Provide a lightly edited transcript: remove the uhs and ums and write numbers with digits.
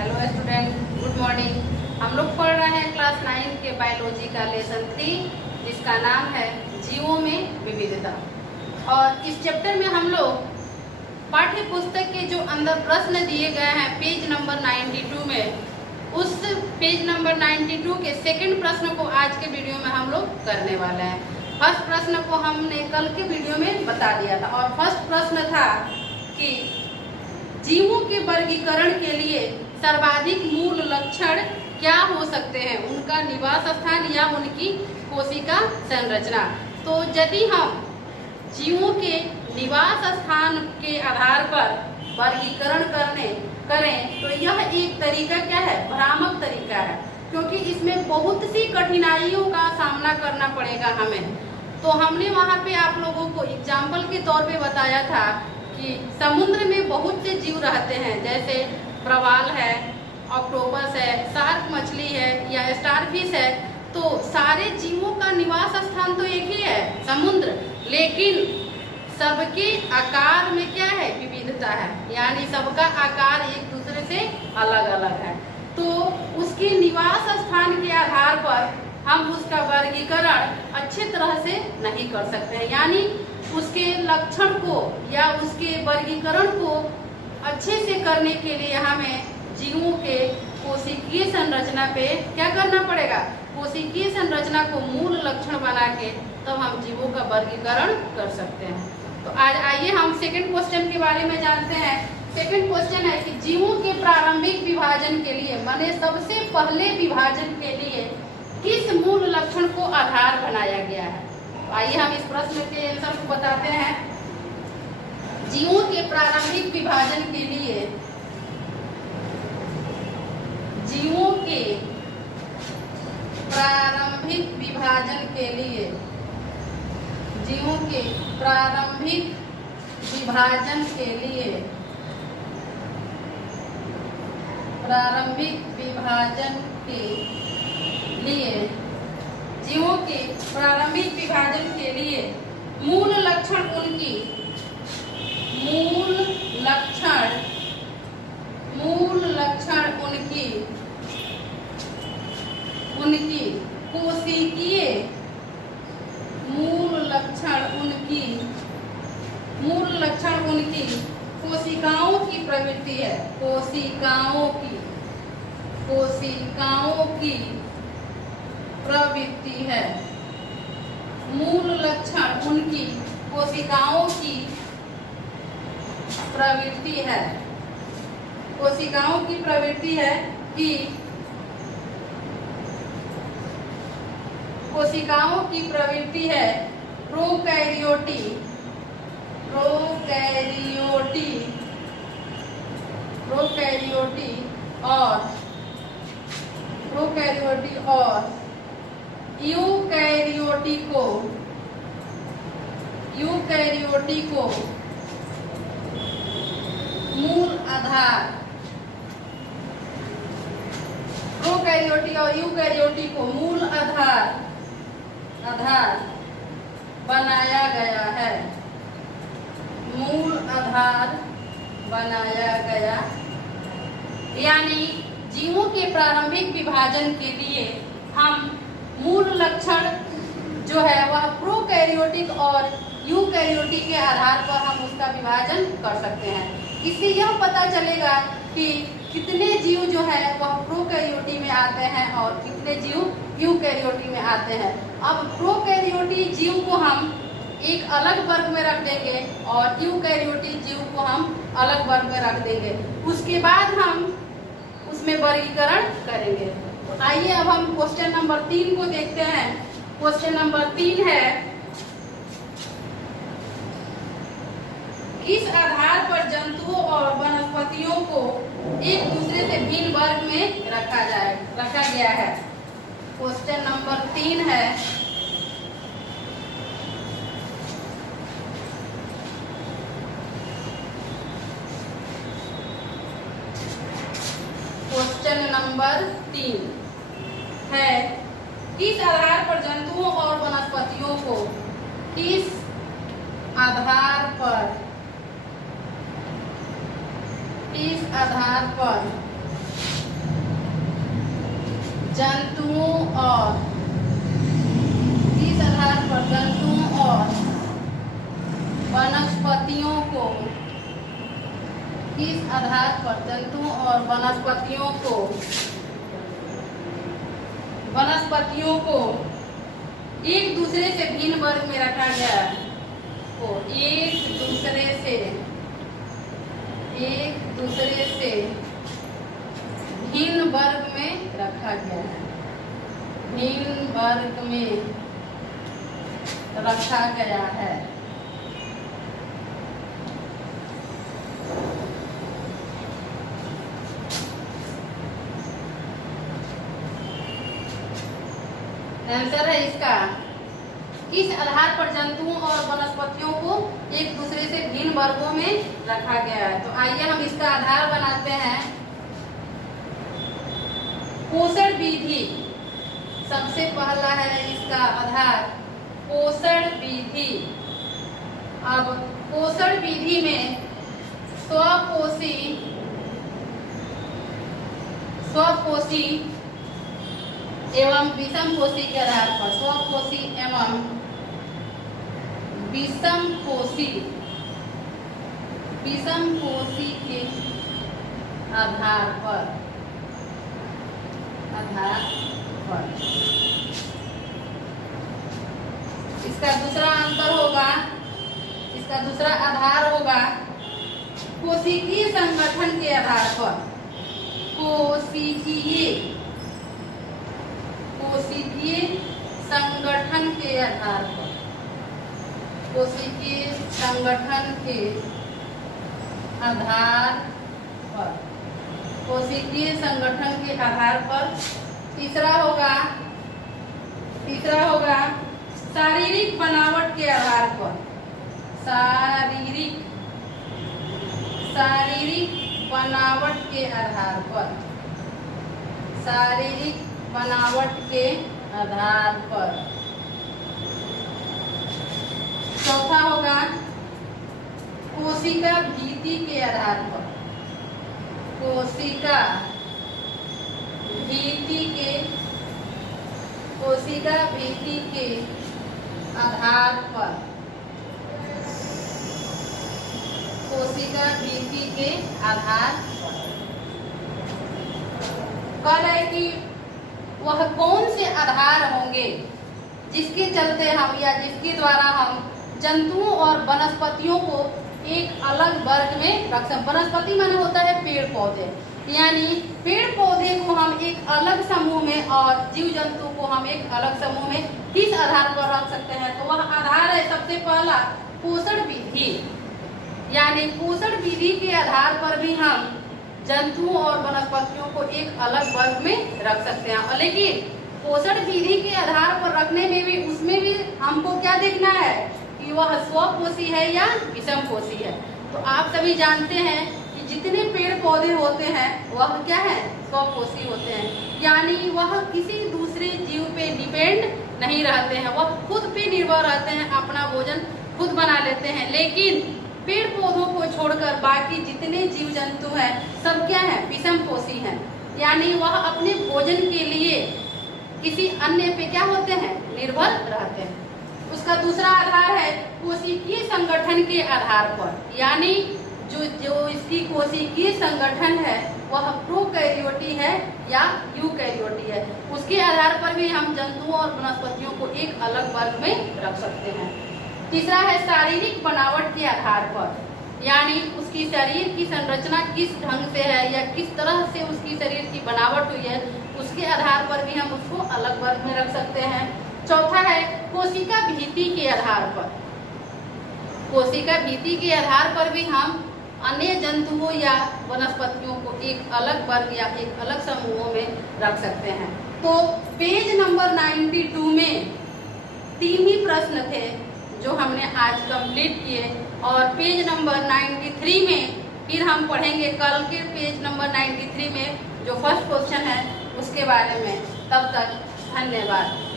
Hello student, good morning. हम लोग पढ़ रहे हैं क्लास 9 के बायोलॉजी का लेसन 3, जिसका नाम है जीवों में विविधता। और इस चैप्टर में हम लोग पाठ्य पुस्तक के जो अंदर प्रश्न दिए गए हैं पेज नंबर 92 में, उस पेज नंबर 92 के सेकंड प्रश्न को आज के वीडियो में हम लोग करने वाले हैं। फर्स्ट प्रश्न को हमने कल के वीडियो में बता दिया था और फर्स्ट प्रश्न था कि जीवों के वर्गीकरण के लिए सर्वाधिक मूल लक्षण क्या हो सकते हैं, उनका निवास स्थान या उनकी कोशिका संरचना। तो यदि हम जीवों के निवास स्थान के आधार पर वर्गीकरण करें तो यह एक तरीका क्या है, भ्रामक तरीका है, क्योंकि इसमें बहुत सी कठिनाइयों का सामना करना पड़ेगा हमें। तो हमने वहाँ पे आप लोगों को एग्जाम्पल के तौर पे बताया था कि समुद्र में बहुत से जीव रहते हैं, जैसे प्रवाल है, ऑक्टोपस है, शार्क मछली है या स्टारफिश है। तो सारे जीवों का निवास स्थान तो एक ही है, समुद्र, लेकिन सबके आकार में क्या है, विविधता है, यानी सबका आकार एक दूसरे से अलग अलग है। तो उसके निवास स्थान के आधार पर हम उसका वर्गीकरण अच्छे तरह से नहीं कर सकते हैं, यानी उसके लक्षण को या उसके वर्गीकरण को अच्छे से करने के लिए हमें जीवों के कोशिकीय संरचना पे क्या करना पड़ेगा, कोशिकीय संरचना को मूल लक्षण बना के तब हम जीवों का वर्गीकरण कर सकते हैं। तो आज आइए हम सेकंड क्वेश्चन के बारे में जानते हैं। सेकंड क्वेश्चन है कि जीवों के प्रारंभिक विभाजन के लिए, माने सबसे पहले विभाजन के लिए किस मूल लक्षण को आधार बनाया गया है। आइए हम इस प्रश्न के आंसर को बताते हैं। जीवों के प्रारंभिक विभाजन के लिए, जीवों के प्रारंभिक विभाजन के लिए, जीवों के प्रारंभिक विभाजन के लिए, प्रारंभिक विभाजन के लिए, जीवों के प्रारंभिक विभाजन के लिए मूल लक्षण उनकी, मूल लक्षण उनकी कोशिकीय, मूल लक्षण उनकी कोशिकाओं की प्रवृत्ति है, कोशिकाओं की प्रवृत्ति है। मूल लक्षण उनकी कोशिकाओं की प्रवृत्ति है, कोशिकाओं की प्रवृत्ति है कि कोशिकाओं की प्रवृत्ति है प्रोकैरियोटी और यूकैरियोटी को मूल आधार, प्रोकैरियोटी और यूकैरियोटी को मूल आधार बनाया गया है, मूल आधार बनाया गया। यानी जीवों के प्रारंभिक विभाजन के लिए हम मूल लक्षण जो है वह प्रोकैरियोटिक और यूकैरियोटिक के आधार पर हम उसका विभाजन कर सकते हैं। इससे यह पता चलेगा कि कितने जीव जो है वह प्रोकैरियोटी में आते हैं और कितने जीव यूकैरियोटी में आते हैं। अब प्रोकैरियोटी जीव को हम एक अलग वर्ग में रख देंगे और यूकैरियोटी जीव को हम अलग वर्ग में रख देंगे, उसके बाद हम उसमें वर्गीकरण करेंगे। तो आइए अब हम क्वेश्चन नंबर 3 को देखते हैं। क्वेश्चन नंबर 3 है, किस आधार पर जंतुओं और वनस्पतियों को एक दूसरे से भिन्न वर्ग में रखा गया है। क्वेश्चन नंबर 3 है, क्वेश्चन नंबर 3 है, किस आधार पर जंतुओं और वनस्पतियों को, किस आधार पर किस आधार पर जंतुओं और वनस्पतियों को एक दूसरे से भिन्न वर्ग में रखा गया है? को एक दूसरे से भिन्न वर्ग में रखा गया है। भिन्न वर्ग में रखा गया है। आंसर है इसका, किस आधार पर जंतुओं और वनस्पतियों को एक दूसरे से भिन्न वर्गों में रखा गया है? तो आइए हम इसका आधार बनाते हैं। पोषण विधि सबसे पहला है इसका आधार, पोषण विधि। अब पोषण विधि में स्वपोषी एवं विषमपोषी के आधार पर, स्वपोषी एवं विषमपोषी के आधार पर इसका दूसरा अंतर होगा, इसका दूसरा आधार होगा कोशिकीय संगठन के आधार पर। कोशिकीय संगठन के आधार पर, कोशिकीय संगठन के आधार पर, कोशिकीय संगठन के आधार पर। तीसरा होगा शारीरिक बनावट के आधार पर, शारीरिक बनावट के आधार पर, शारीरिक बनावट के आधार पर। चौथा होगा कोशिका भित्ति के आधार पर, कोशिका भित्ति के आधार पर, कोशिका भित्ति के आधार पर। कह रहे कि वह कौन से आधार होंगे जिसके चलते हम या जिसके द्वारा हम जंतुओं और वनस्पतियों को एक अलग वर्ग में रख सकते। वनस्पति माने होता है पेड़ पौधे, यानी पेड़ पौधे को हम एक अलग समूह में और जीव जंतु को हम एक अलग समूह में किस आधार पर रख सकते हैं? तो वह आधार है सबसे पहला पोषण विधि, यानी पोषण विधि के आधार पर भी हम जंतुओं और वनस्पतियों को एक अलग वर्ग में रख सकते हैं। और लेकिन पोषण विधि के आधार पर रखने में भी उसमें भी हमको क्या देखना है कि वह स्वपोषी है या विषमपोषी है। तो आप सभी जानते हैं कि जितने पेड़ पौधे होते हैं वह क्या है, स्वपोषी होते हैं, यानी वह किसी दूसरे जीव पे डिपेंड नहीं रहते हैं, वह खुद पे निर्भर रहते हैं, अपना भोजन खुद बना लेते हैं। लेकिन पेड़ पौधों को छोड़कर बाकी जितने जीव जंतु हैं सब क्या है, विषमपोषी हैं, यानी वह अपने भोजन के लिए किसी अन्य पे क्या होते हैं, निर्भर रहते हैं। उसका दूसरा आधार है कोशिकीय संगठन के आधार पर, यानी जो इसकी कोशिकीय संगठन है वह प्रोकैरियोटी है या यूकैरियोटी है, उसके आधार पर भी हम जंतुओं और वनस्पतियों को एक अलग वर्ग में रख सकते हैं। तीसरा है शारीरिक बनावट के आधार पर, यानी उसकी शरीर की संरचना किस ढंग से है या किस तरह से उसकी शरीर की बनावट हुई है, उसके आधार पर भी हम उसको अलग वर्ग में रख सकते हैं। चौथा है कोशिका भित्ति के आधार पर, कोशिका भित्ति के आधार पर भी हम अन्य जंतुओं या वनस्पतियों को एक अलग वर्ग या एक अलग समूहों में रख सकते हैं। तो पेज नंबर 92 में 3 ही प्रश्न थे जो हमने आज कंप्लीट किए, और पेज नंबर 93 में फिर हम पढ़ेंगे कल के पेज नंबर 93 में जो फर्स्ट क्वेश्चन है उसके बारे में। तब तक धन्यवाद।